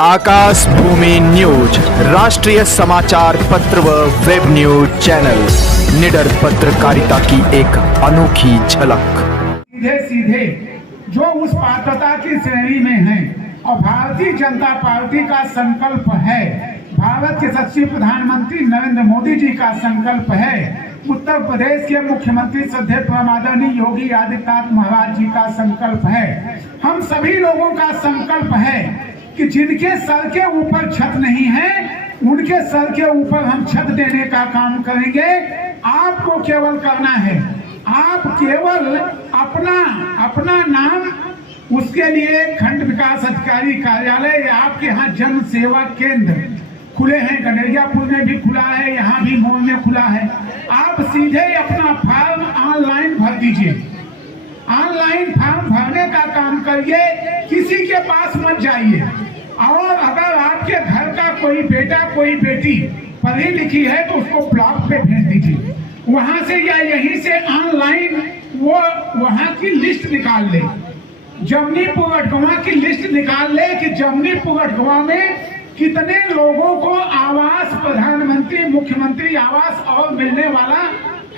आकाश भूमि news राष्ट्रीय समाचार पत्र व वेब न्यूज चैनल निडर पत्रकारिता की एक अनोखी झलक। सीधे सीधे जो उस पात्रता की श्रेणी में है और भारतीय जनता पार्टी का संकल्प है, भारत के यशस्वी प्रधानमंत्री नरेंद्र मोदी जी का संकल्प है, उत्तर प्रदेश के मुख्यमंत्री श्रद्धेय परम आदरणीय योगी आदित्यनाथ महाराज जी का संकल्प है, हम सभी लोगों का संकल्प है कि जिनके सर के ऊपर छत नहीं है उनके सर के ऊपर हम छत देने का काम करेंगे। आपको केवल करना है, आप केवल अपना नाम उसके लिए खंड विकास अधिकारी कार्यालय या आपके यहाँ जन सेवा केंद्र खुले हैं, गडरियापुर में भी खुला है, यहाँ भी मॉल में खुला है। आप सीधे अपना फॉर्म ऑनलाइन भर दीजिए, ऑनलाइन फॉर्म भरने का काम करिए, किसी के पास मत जाइए। और अगर आपके घर का कोई बेटा कोई बेटी पढ़ी लिखी है तो उसको ब्लॉक पे भेज दीजिए, वहां से या यहीं से ऑनलाइन वो वहां की लिस्ट निकाल ले, जमनीपुर अटगवा की लिस्ट निकाल ले कि जमनीपुर अटगवा में कितने लोगों को आवास प्रधानमंत्री मुख्यमंत्री आवास और मिलने वाला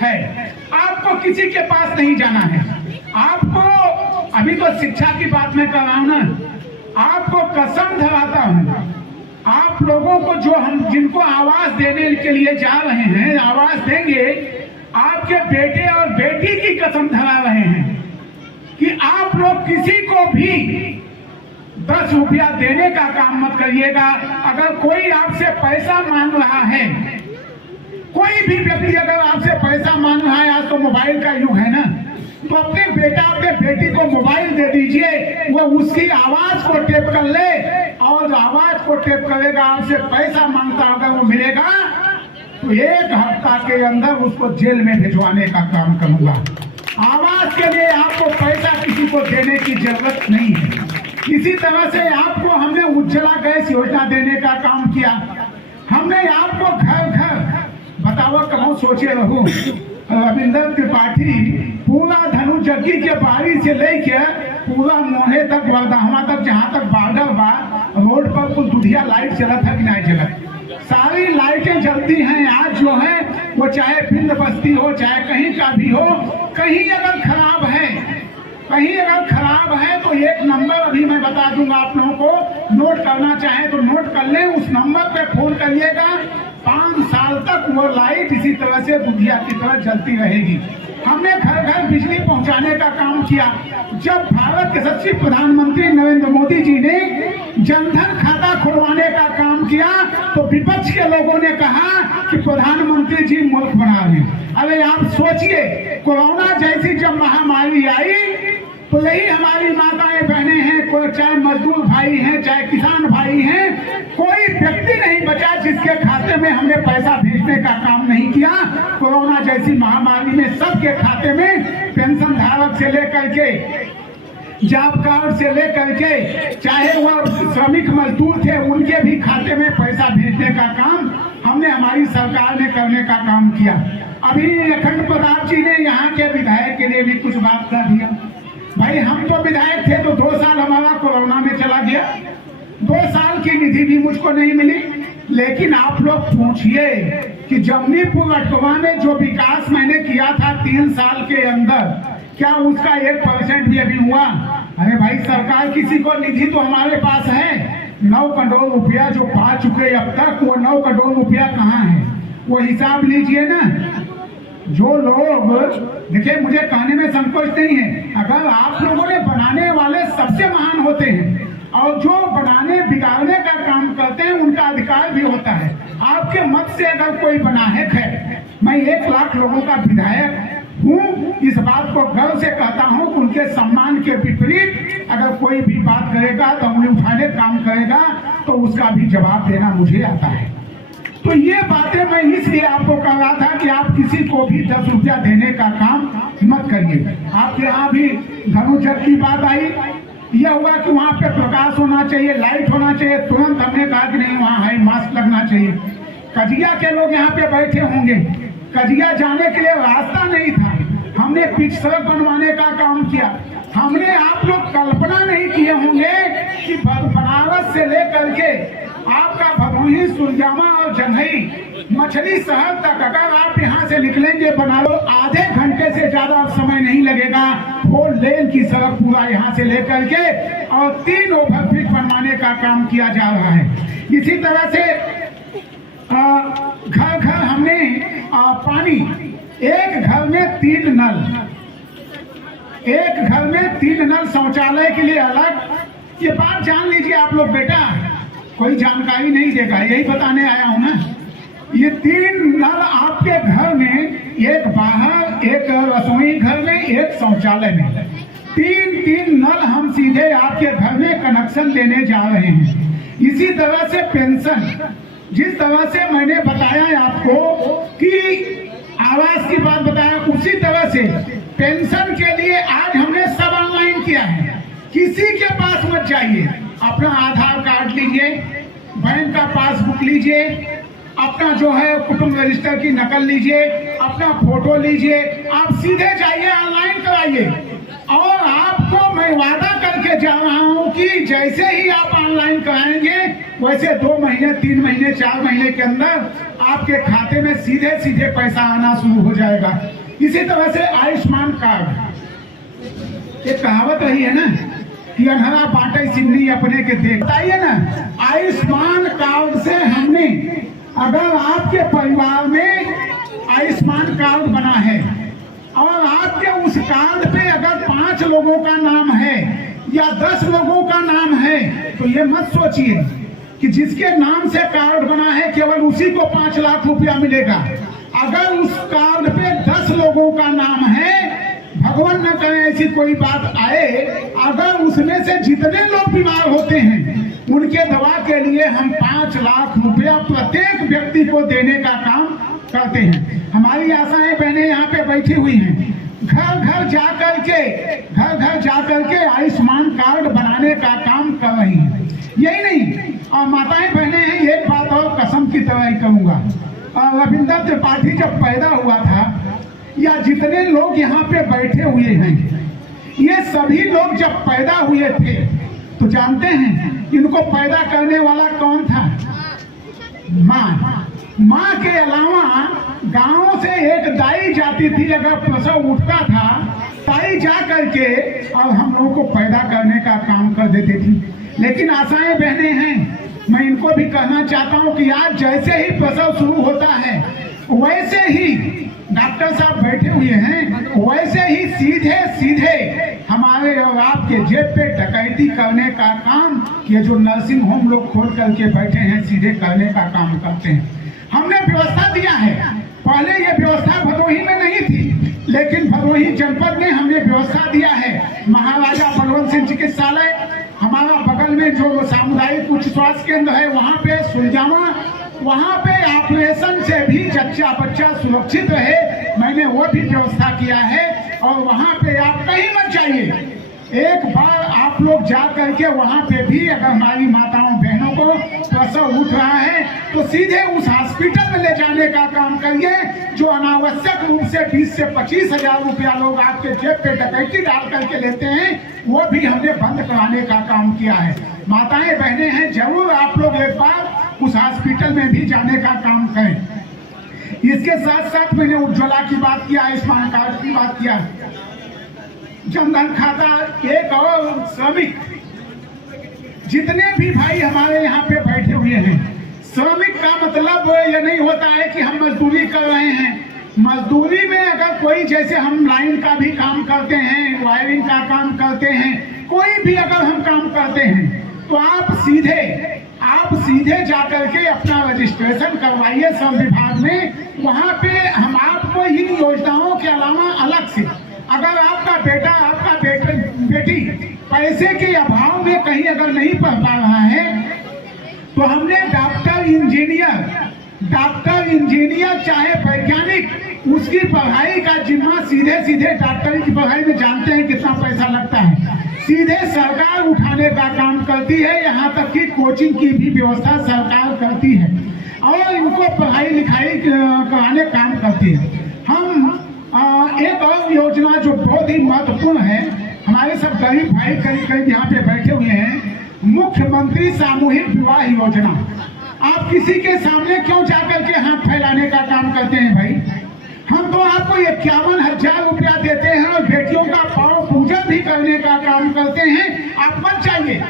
है। आपको किसी के पास नहीं जाना है, आपको अभी तो शिक्षा की बात मैं कर रहा हूं ना, आपको कसम धराता हूं, आप लोगों को जो हम जिनको आवास देने के लिए जा रहे हैं, आवास देंगे, आपके बेटे और बेटी की कसम धरा रहे हैं कि आप लोग किसी को भी 10 रुपया देने का काम मत करिएगा। अगर कोई आपसे पैसा मांग रहा है, कोई भी व्यक्ति अगर आपसे पैसा मांग रहा है, आज तो मोबाइल का युग है ना, तो अपने बेटा अपने बेटी को मोबाइल दे दीजिए, वो उसकी आवाज को टेप कर ले और आवाज को टेप करेगा, आपसे पैसा मांगता अगर वो मिलेगा तो 1 हफ्ता के अंदर उसको जेल में भिजवाने का काम करूंगा। आवाज के लिए आपको पैसा किसी को देने की जरूरत नहीं है। इसी तरह से आपको हमने उज्ज्वला गैस योजना देने का काम किया, हमने आपको घर घर बतावा कहूँ सोचे रहूं, रविंद्र त्रिपाठी पूरा धनुचक्की के बारी से लेके पूरा मोहे तक वर्धामा तक जहाँ तक बॉर्डर बा रोड पर कुछ दुधिया लाइट चलत है कि नहीं चलत, सारी लाइटें जलती हैं। आज जो है वो चाहे पिंड बस्ती हो चाहे कहीं का भी हो, कहीं अगर खराब है तो 1 नंबर अभी मैं बता दूंगा आप लोगों को, नोट करना चाहे तो नोट कर लें, उस नंबर पे फोन करिएगा। 5 साल तक वो लाइट इसी तरह से दुधिया की तरह जलती रहेगी। हमने घर घर बिजली पहुंचाने का काम किया। जब भारत के यशस्वी प्रधानमंत्री नरेंद्र मोदी जी ने जनधन खाता खुलवाने का काम किया तो विपक्ष के लोगों ने कहा कि प्रधानमंत्री जी मुल्क बना रहे। अरे आप सोचिए, कोरोना जैसी जब महामारी आई तो यही हमारी माताएं बहनें हैं, कोई चाहे मजदूर भाई हैं चाहे किसान भाई हैं, कोई व्यक्ति नहीं बचा जिसके खाते में हमने पैसा भेजने का काम नहीं किया। कोरोना जैसी महामारी में सबके खाते में, पेंशन धारक से लेकर के जॉब कार्ड से लेकर के चाहे वह श्रमिक मजदूर थे उनके भी खाते में पैसा भेजने का काम हमने हमारी सरकार ने करने का काम किया। अभी अखंड प्रताप जी ने यहाँ के विधायक के लिए भी कुछ बात कर दिया। भाई हम तो विधायक थे तो 2 साल हमारा कोरोना में चला गया, 2 साल की निधि भी मुझको नहीं मिली। लेकिन आप लोग पूछिए कि जमनीपुर अटगवा में जो विकास मैंने किया था 3 साल के अंदर, क्या उसका 1% भी अभी हुआ? अरे भाई सरकार किसी को निधि तो हमारे पास है, 9 करोड़ रुपया जो पा चुके अब तक, वो 9 करोड़ रुपया कहाँ है वो हिसाब लीजिए ना। जो लोग देखिए, मुझे कहने में संकोच नहीं है, अगर आप लोगों ने बनाने वाले सबसे महान होते हैं और जो बनाने बिगाड़ने का काम करते हैं उनका अधिकार भी होता है। आपके मत से अगर कोई बनाहक है, मैं 1 लाख लोगों का विधायक हूँ, इस बात को गर्व से कहता हूँ कि उनके सम्मान के विपरीत अगर कोई भी बात करेगा तो उन्हें उठाने काम करेगा तो उसका भी जवाब देना मुझे आता है। तो ये बातें मैं इसलिए आपको कह रहा था कि आप किसी को भी 10 रुपया देने का काम मत करिए। आपके यहाँ भी धनुचक्की की बात आई, यह हुआ कि वहाँ पे प्रकाश होना चाहिए, लाइट होना चाहिए, तुरंत हमने कहा कि नहीं वहाँ है, मास्क लगना चाहिए। कजिया के लोग यहाँ पे बैठे होंगे, कजिया जाने के लिए रास्ता नहीं था, हमने पिच सड़क बनवाने का काम किया। हमने आप लोग कल्पना नहीं किए होंगे कि बनारस से लेकर के आपका भदोही, सुरजामा और जंघई मछली शहर तक अगर आप यहाँ से निकलेंगे बनारस, आधे घंटे से ज्यादा समय नहीं लगेगा। 4 लेन की सड़क पूरा यहाँ से लेकर के और 3 ओवरब्रिज बनवाने का काम किया जा रहा है। इसी तरह से घर घर हमने पानी, एक घर में 3 नल, एक घर में 3 नल शौचालय के लिए अलग। ये बात जान लीजिए आप लोग बेटा, कोई जानकारी नहीं देगा, यही बताने आया हूं ना। ये 3 नल आपके घर में, एक बाहर, एक रसोई घर में, एक शौचालय में, 3 नल हम सीधे आपके घर में कनेक्शन देने जा रहे हैं। इसी तरह से पेंशन, जिस तरह से मैंने बताया आपको कि आवास की बात बताया, उसी तरह से पेंशन के लिए आज हमने सब ऑनलाइन किया है। किसी के पास मत जाइए, अपना आधार कार्ड लीजिए, बैंक का पासबुक लीजिए, अपना जो है कुटुंब रजिस्टर की नकल लीजिए, अपना फोटो लीजिए, आप सीधे जाइए ऑनलाइन कराइए। और आपको मैं वादा करके जा रहा हूं कि जैसे ही आप ऑनलाइन कराएंगे वैसे 2 महीने, 3 महीने, 4 महीने के अंदर आपके खाते में सीधे सीधे पैसा आना शुरू हो जाएगा। इसी तरह से आयुष्मान कार्ड, एक कहावत रही है ना कि अनहरा बाटे सिमनी अपने के देख, बताइए ना, आयुष्मान कार्ड से हमने, अगर आपके परिवार में आयुष्मान कार्ड बना है और आपके उस कार्ड पे अगर 5 लोगों का नाम है या 10 लोगों का नाम है, तो ये मत सोचिए कि जिसके नाम से कार्ड बना है केवल उसी को 5 लाख रुपया मिलेगा। अगर उस कार्ड पे 10 लोगों का नाम है, भगवान न करे ऐसी कोई बात आए, अगर उसमें से जितने लोग बीमार होते हैं उनके दवा के लिए हम 5 लाख रुपया प्रत्येक व्यक्ति को देने का काम करते हैं। हमारी आशाएं बहनें यहाँ पे बैठी हुई हैं, घर घर जा करके आयुष्मान कार्ड बनाने का काम कर रही हैं। यही नहीं, और माताएं बहनें हैं, एक बात और कसम की तरह ही कहूंगा, रविंद्र त्रिपाठी जब पैदा हुआ था, या जितने लोग यहाँ पे बैठे हुए हैं, ये सभी लोग जब पैदा हुए थे तो जानते हैं इनको पैदा करने वाला कौन था? माँ के अलावा गांव से एक दाई जाती थी, अगर प्रसव उठता था ताई जा करके और हम लोगों को पैदा करने का काम कर देती थी। लेकिन आशाएं बहनें हैं, मैं इनको भी कहना चाहता हूं कि आज जैसे ही प्रसव शुरू होता है वैसे ही डॉक्टर साहब बैठे हुए हैं, वैसे ही सीधे हमारे और आपके जेब पे डकैती करने का काम ये जो नर्सिंग होम लोग खोल करके बैठे हैं सीधे करने का काम करते हैं। हमने व्यवस्था दिया है, पहले ये व्यवस्था भदोही में नहीं थी, लेकिन भदोही जनपद में हमने व्यवस्था दिया है। महाराजा बलवंत सिंह चिकित्सालय, हमारा बगल में जो सामुदायिक उच्च स्वास्थ्य केंद्र है वहाँ पे सुरजामा, वहाँ पे ऑपरेशन से भी बच्चा सुरक्षित रहे, मैंने वो भी व्यवस्था किया है। और वहाँ पे आप कहीं मत जाइए, एक बार आप लोग जा करके वहाँ पे भी अगर हमारी माताओं बहनों को प्रसव उठ रहा है तो सीधे उस हॉस्पिटल में ले जाने का काम करिए। जो अनावश्यक रूप से 20 से 25 हजार रुपया लोग आपके जेब पे डकैती डाल करके लेते हैं, वो भी हमने बंद कराने का काम किया है। माताएं बहनें हैं, जरूर आप लोग एक बार उस हॉस्पिटल में भी जाने का काम करें। इसके साथ साथ मैंने उज्ज्वला की बात किया, आयुष्मान कार्ड की बात किया, जनधन खाता, एक और श्रमिक, जितने भी भाई हमारे यहाँ पे बैठे हुए हैं, श्रमिक का मतलब ये नहीं होता है कि हम मजदूरी कर रहे हैं। मजदूरी में अगर कोई, जैसे हम लाइन का भी काम करते हैं, वायरिंग का काम करते हैं, कोई भी अगर हम काम करते हैं तो आप सीधे जाकर के अपना रजिस्ट्रेशन करवाइए श्रम विभाग में। वहाँ पे हम आपको इन योजनाओं के अलावा अलग से, अगर आपका बेटा, आपका बेटी पैसे के अभाव में कहीं अगर नहीं पढ़ पा रहा है तो हमने डॉक्टर इंजीनियर चाहे वैज्ञानिक, उसकी पढ़ाई का जिम्मा सीधे डॉक्टरी की पढ़ाई में जानते हैं कितना पैसा लगता है, सीधे सरकार उठाने का काम करती है। यहाँ तक कि कोचिंग की भी व्यवस्था सरकार करती है और इनको पढ़ाई लिखाई कराने काम करती है। हम एक और योजना जो बहुत ही महत्वपूर्ण है, हमारे सब गरीब भाई करीब करीब यहाँ पे बैठे हुए हैं। मुख्यमंत्री सामूहिक विवाह योजना, आप किसी के सामने क्यों जाकर के हाथ फैलाने का काम करते हैं भाई? हम तो आपको 51,000 रुपया देते हैं और बेटियों का पाँव पूजन भी करने का काम करते हैं। आप मत जाइए,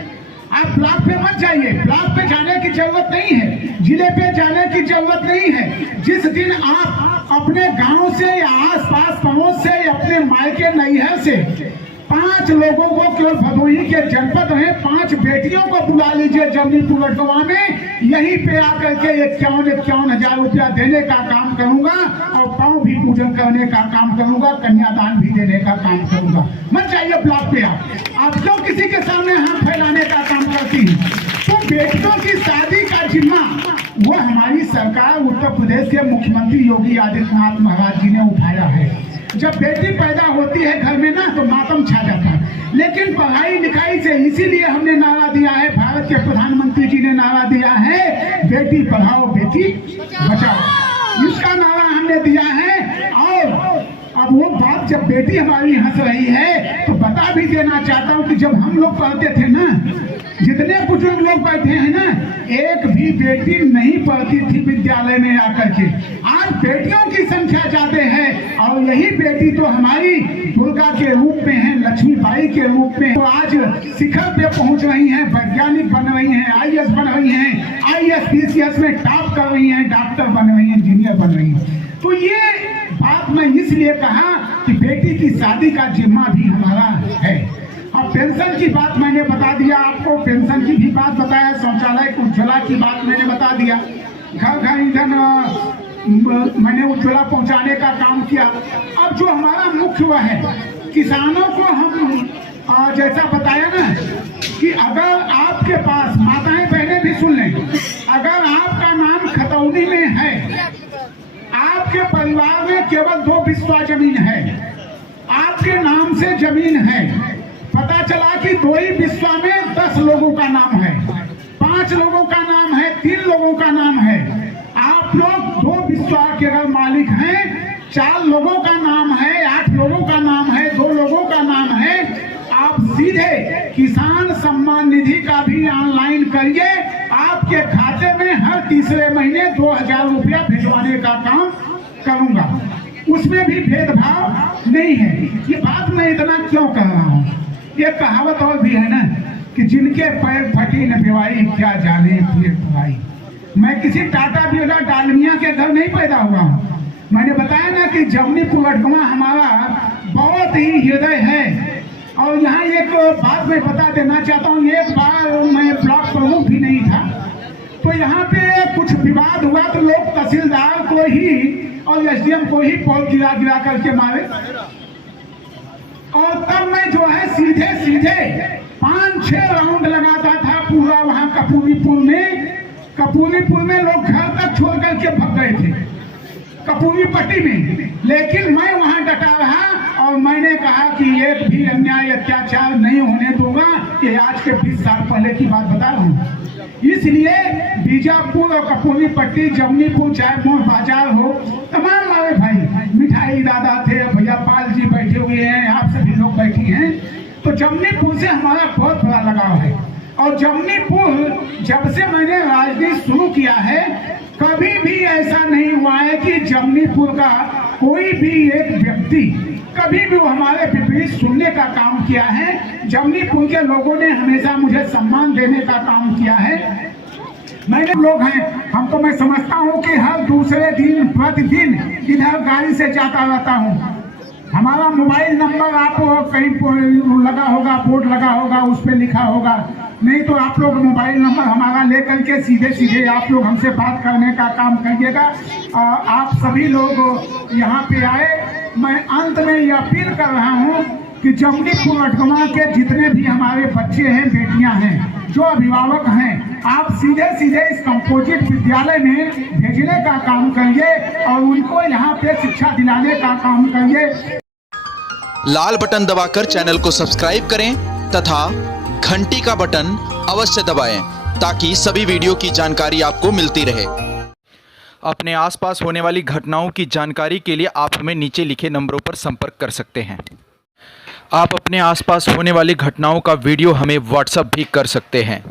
आप ब्लॉक पे मत जाइए, ब्लॉक पे जाने की जरूरत नहीं है, जिले पे जाने की जरूरत नहीं है। जिस दिन आप अपने गांव से या आसपास पड़ोस से अपने मायके नैहर से 5 लोगों को, केवल भदोही के जनपद में 5 बेटियों को बुला लीजिए जमनीपुर लटकवा में, यहीं पे आकर के 51,000 रुपया देने का काम करूंगा और पाँव भी पूजन करने का काम करूंगा, कन्यादान भी देने का काम करूंगा। मत जाइए ब्लॉक पे। आप क्यों किसी के सामने हाथ फैलाने का काम करती हैं? तो बेटियों की शादी का जिम्मा वो हमारी सरकार उत्तर प्रदेश के मुख्यमंत्री योगी आदित्यनाथ महाराज जी ने उठाया है। जब बेटी पैदा होती है घर में ना तो मातम छा जाता है, लेकिन पढ़ाई लिखाई से इसीलिए हमने नारा दिया है, भारत के प्रधानमंत्री जी ने नारा दिया है, बेटी पढ़ाओ बेटी बचाओ, इसका नारा हमने दिया है। और अब वो बात जब बेटी हमारी हंस रही है तो बता भी देना चाहता हूँ कि जब हम लोग पढ़ते थे ना, जितने बुजुर्ग लोग बैठे हैं ना, एक भी बेटी नहीं पढ़ती थी विद्यालय में आकर के। आज बेटियों की संख्या ज्यादा है और यही बेटी तो हमारी दुर्गा के रूप में है, लक्ष्मीबाई के रूप में तो आज शिखर पे पहुंच रही हैं, वैज्ञानिक बन रही हैं, IAS बन रही हैं, IAS PCS में टॉप कर रही हैं, डॉक्टर बन रही हैं, इंजीनियर बन रही हैं। तो ये बात मैं इसलिए कहा कि बेटी की शादी का जिम्मा भी हमारा है। अब पेंशन की बात मैंने बता दिया आपको, पेंशन की भी बात बताया, शौचालय उज्ज्वला की बात मैंने बता दिया, घर घर ईंधन मैंने उज्ज्वला पहुंचाने का काम किया। अब जो हमारा मुख्य वह है, किसानों को हम जैसा बताया ना कि अगर आपके पास, माताएं बहनें भी सुन लें, अगर आपका नाम खतौनी में है, आपके परिवार में केवल 2 बिस्वा जमीन है, आपके नाम से जमीन है, पता चला कि 2 ही बिस्वा में 10 लोगों का नाम है, 5 लोगों का नाम है, 3 लोगों का नाम है, आप लोग 2 बिस्वा के अगर मालिक हैं, 4 लोगों का नाम है, 8 लोगों का नाम है, 2 लोगों का नाम है, आप सीधे किसान सम्मान निधि का भी ऑनलाइन करिए, आपके खाते में हर तीसरे महीने 2,000 रुपया भिजवाने का काम करूंगा, उसमें भी भेदभाव नहीं है। ये बात मैं इतना क्यों कह रहा हूँ? ये कहावत और भी है ना कि जिनके पैर फटी न पिवाई, क्या जाने फिर भाई। मैं किसी टाटा बिरला डालमिया के घर नहीं पैदा हुआ हूँ। मैंने बताया ना कि जमनीपुर लटकवा हमारा बहुत ही हृदय है। और यहाँ एक बात मैं बता देना चाहता हूँ, एक बार मैं ब्लॉक प्रमुख भी नहीं था, तो यहाँ पे कुछ विवाद हुआ तो लोग तहसीलदार को ही और SDM को ही पॉल गिरा करके मारे, और तब मैं जो है सीधे 5-6 राउंड लगाता था पूरा वहाँ कपूरीपुर में लोग घर तक छोड़ करके भग गए थे, कपूरी पट्टी में, लेकिन मैं वहाँ डटा रहा और मैंने कहा कि एक भी अन्याय अत्याचार नहीं होने दूंगा। ये आज के 20 साल पहले की बात बता रहा हूँ। इसलिए बीजापुर और कपूरी पट्टी, जमनीपुर, चाहे मोह बाजार हो, तमाम हमारे भाई, मिठाई दादा थे, भैया पाल जी बैठे हुए हैं, आप सभी लोग बैठी हैं, तो जमनीपुर से हमारा बहुत बड़ा लगाव है। और जमनीपुर जब से मैंने राजनीति शुरू किया है, कभी भी ऐसा नहीं हुआ है कि जमनीपुर का कोई भी एक व्यक्ति कभी भी वो हमारे विपरीत सुनने का काम किया है। जमनीपुर के लोगों ने हमेशा मुझे सम्मान देने का काम किया है। मैंने लोग हैं, हमको मैं समझता हूँ कि हर दूसरे दिन प्रतिदिन इधर गाड़ी से जाता रहता हूँ। हमारा मोबाइल नंबर आप कहीं लगा होगा, बोर्ड लगा होगा, उस पर लिखा होगा, नहीं तो आप लोग मोबाइल नंबर हमारा लेकर के सीधे आप लोग हमसे बात करने का काम करिएगा। आप सभी लोग यहाँ पे आए। मैं अंत में ये अपील कर रहा हूँ कि जमनीपुर लटकवा के जितने भी हमारे बच्चे हैं, बेटियां हैं, जो अभिभावक हैं, आप सीधे इस कंपोजिट विद्यालय में भेजने का काम करिए और उनको यहाँ पे शिक्षा दिलाने का काम करिए। लाल बटन दबाकर चैनल को सब्सक्राइब करें तथा घंटी का बटन अवश्य दबाएं ताकि सभी वीडियो की जानकारी आपको मिलती रहे। अपने आसपास होने वाली घटनाओं की जानकारी के लिए आप हमें नीचे लिखे नंबरों पर संपर्क कर सकते हैं। आप अपने आसपास होने वाली घटनाओं का वीडियो हमें व्हाट्सएप भी कर सकते हैं।